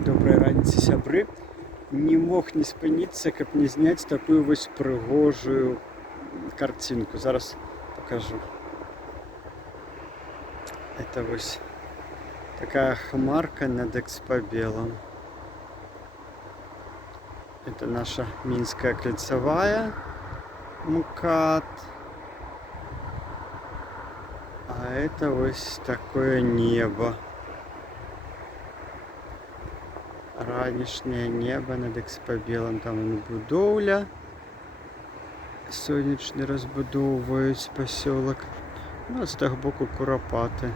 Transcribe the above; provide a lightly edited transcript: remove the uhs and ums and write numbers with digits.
Доброй раніцы, сябры. Не мог не спыніцца, каб не зняць такую вось прыгожую картинку. Зараз покажу. Это вось такая хмарка над Экспобелом. Это наша Минская кольцевая, МКАД. А это вось такое небо. Ранішняе небо над Экспобелом. Там будоўля. Сонечны разбудоўваюць пасёлак. Ну, а з таго боку Курапаты.